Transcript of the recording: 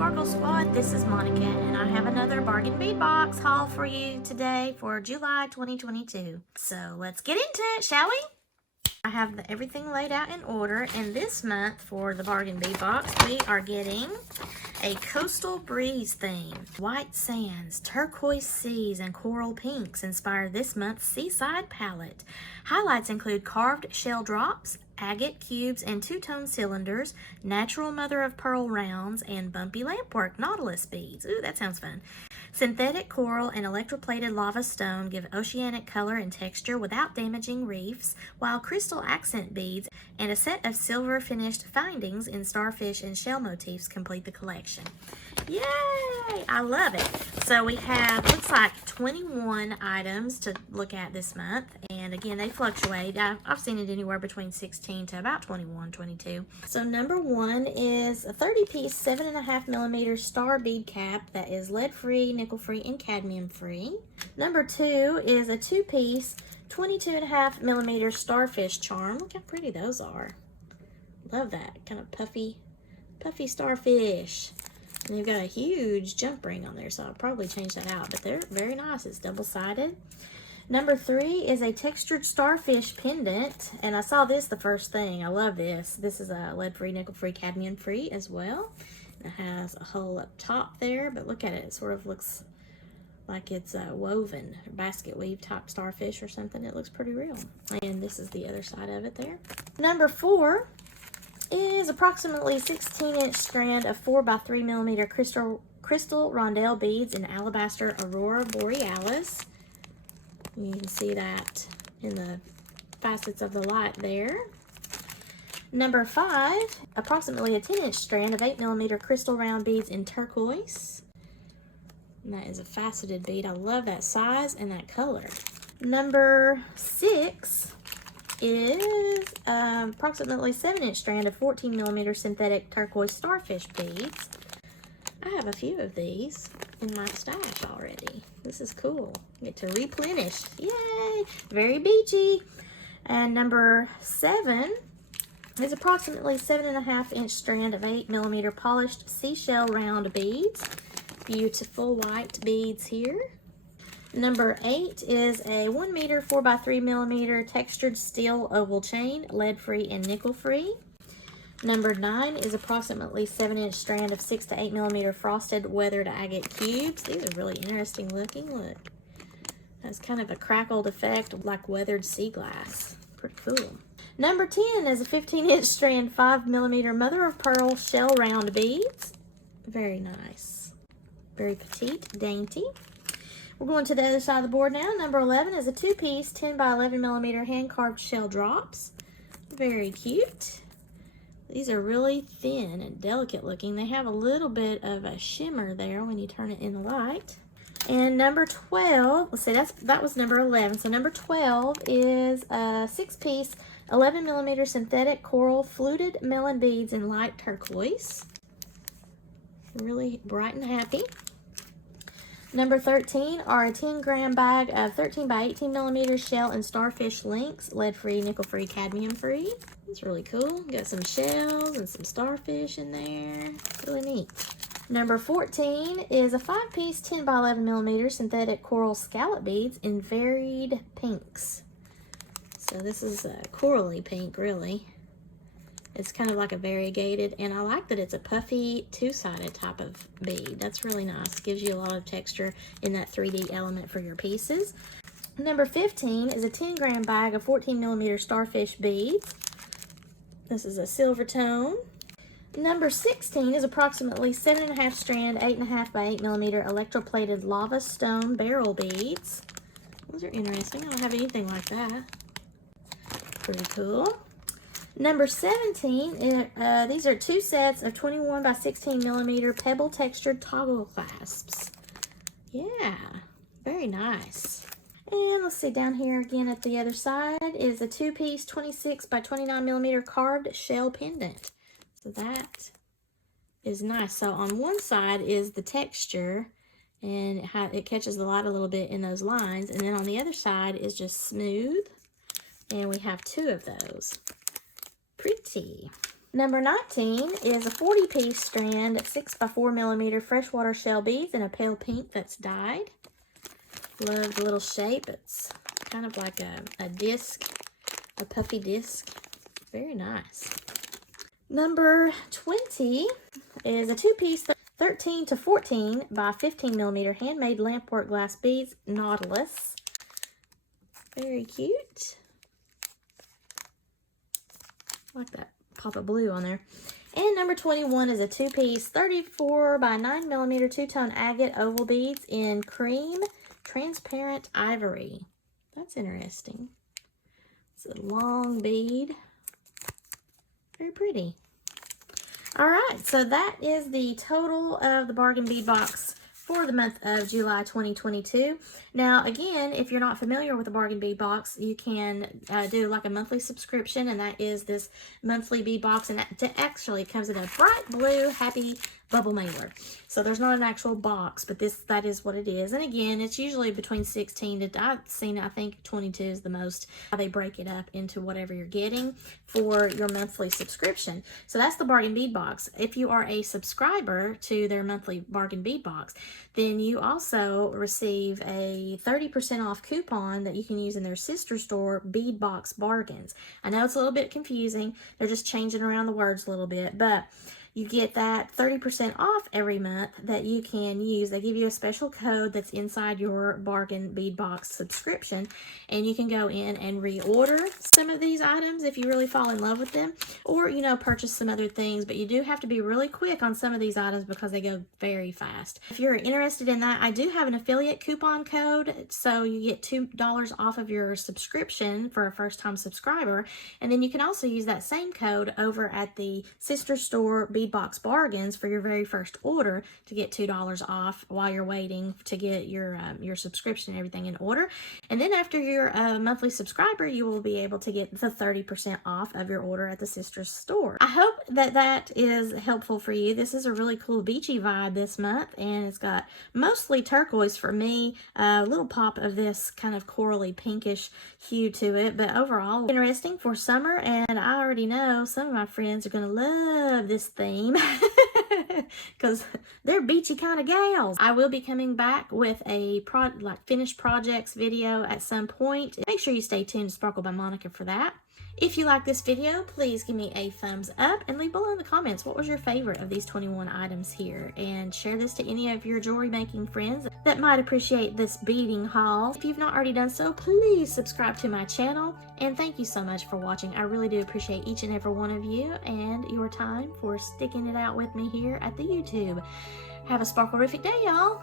Sparkle Squad, this is Monica, and I have another bargain bead box haul for you today for July 2022. So let's get into it, shall we? I have everything laid out in order, and this month for the bargain bead box, we are getting a coastal breeze theme. White sands, turquoise seas, and coral pinks inspire this month's seaside palette. Highlights include carved shell drops, agate cubes and two-tone cylinders, natural mother-of-pearl rounds, and bumpy lampwork nautilus beads. Ooh, that sounds fun. Synthetic coral and electroplated lava stone give oceanic color and texture without damaging reefs, while crystal accent beads and a set of silver finished findings in starfish and shell motifs complete the collection. Yay! I love it. So we have, looks like 21 items to look at this month, and again, they fluctuate. I've seen it anywhere between 16 to about 21, 22. So number one is a 30-piece 7.5mm star bead cap that is lead-free, nickel-free, and cadmium-free. Number two is a 2-piece 22.5mm starfish charm. Look how pretty those are. Love that kind of puffy starfish. And they've got a huge jump ring on there, so I'll probably change that out, but they're very nice. It's double-sided. Number three is a textured starfish pendant, and I saw this the first thing. I love this. This is a lead-free, nickel-free, cadmium-free as well. It has a hole up top there, but look at it. It sort of looks like it's woven, basket weave type starfish or something. It looks pretty real. And this is the other side of it there. Number four is approximately 16-inch strand of 4x3mm crystal Rondelle beads in Alabaster Aurora Borealis. You can see that in the facets of the light there. Number five, approximately a 10-inch strand of 8mm crystal round beads in turquoise. And that is a faceted bead. I love that size and that color. Number six is approximately 7-inch strand of 14mm synthetic turquoise starfish beads. I have a few of these in my stash already. This is cool. Get to replenish. Yay! Very beachy. And number seven is approximately 7.5-inch strand of 8mm polished seashell round beads. Beautiful white beads here. Number eight is a 1m 4x3mm textured steel oval chain, lead-free and nickel-free. Number nine is approximately 7-inch strand of 6 to 8mm frosted weathered agate cubes. These are really interesting looking. Look, that's kind of a crackled effect like weathered sea glass. Pretty cool. Number 10 is a 15-inch strand 5mm mother-of-pearl shell round beads. Very nice. Very petite, dainty. We're going to the other side of the board now. Number 11 is a 2-piece 10x11mm hand-carved shell drops. Very cute. These are really thin and delicate looking. They have a little bit of a shimmer there when you turn it in the light. And number 12, let's see, that was number 11. So number 12 is a 6-piece 11mm synthetic coral fluted melon beads in light turquoise. Really bright and happy. Number 13 are a 10-gram bag of 13x18mm shell and starfish links, lead-free, nickel-free, cadmium-free. It's really cool. Got some shells and some starfish in there. Really neat. Number 14 is a 5-piece 10x11mm synthetic coral scallop beads in varied pinks. So this is a corally pink, really. It's kind of like a variegated, and I like that it's a puffy two-sided type of bead. That's really nice. Gives you a lot of texture in that 3D element for your pieces. Number 15 is a 10-gram bag of 14mm starfish beads. This is a silver tone. Number 16 is approximately 7.5 strand 8.5x8mm electroplated lava stone barrel beads. Those are interesting. I don't have anything like that. Pretty cool. Number 17, these are 2 sets of 21x16mm pebble textured toggle clasps. Yeah, very nice. And let's see, down here again at the other side is a 2-piece 26x29mm carved shell pendant. So that is nice. So on one side is the texture, and it catches the light a little bit in those lines. And then on the other side is just smooth. And we have 2 of those. Pretty. Number 19 is a 40-piece strand 6x4mm freshwater shell beads in a pale pink that's dyed. Love the little shape. It's kind of like a disc, a puffy disc. Very nice. Number 20 is a 2-piece 13 to 14 by 15mm handmade lampwork glass beads, Nautilus. Very cute. I like that pop of blue on there. And number 21 is a 2-piece 34 by 9mm two-tone agate oval beads in cream transparent ivory. That's interesting. It's a long bead. Very pretty. All right, so that is the total of the bargain bead box for the month of July 2022. Now, again, if you're not familiar with the bargain bead box, you can do like a monthly subscription, and that is this monthly bead box, and it actually comes in a bright blue happy bubble mailer. So there's not an actual box, but that is what it is. And again, it's usually between 16 to, I've seen, I think 22 is the most. They break it up into whatever you're getting for your monthly subscription. So that's the bargain bead box. If you are a subscriber to their monthly bargain bead box, then you also receive a 30% off coupon that you can use in their sister store, Bead Box Bargains. I know it's a little bit confusing. They're just changing around the words a little bit, but you get that 30% off every month that you can use. They give you a special code that's inside your bargain bead box subscription, and you can go in and reorder some of these items if you really fall in love with them, or, you know, purchase some other things. But you do have to be really quick on some of these items because they go very fast. If you're interested in that, I do have an affiliate coupon code, so you get $2 off of your subscription for a first-time subscriber, and then you can also use that same code over at the sister store Bead Box Bargains for your very first order to get $2 off while you're waiting to get your subscription and everything in order. And then after you're a monthly subscriber, you will be able to get the 30% off of your order at the sister store. I hope that is helpful for you. This is a really cool beachy vibe this month, and it's got mostly turquoise for me, a little pop of this kind of corally pinkish hue to it, but overall interesting for summer. And I already know some of my friends are going to love this theme because they're beachy kind of gals. I will be coming back with a finished projects video at some point. Make sure you stay tuned to Sparkle by Monica for that. If you like this video, please give me a thumbs up and leave below in the comments what was your favorite of these 21 items here, and share this to any of your jewelry making friends that might appreciate this beading haul. If you've not already done so, please subscribe to my channel, and thank you so much for watching. I really do appreciate each and every one of you and your time for sticking it out with me here at the YouTube. Have a sparkle-rific day, y'all.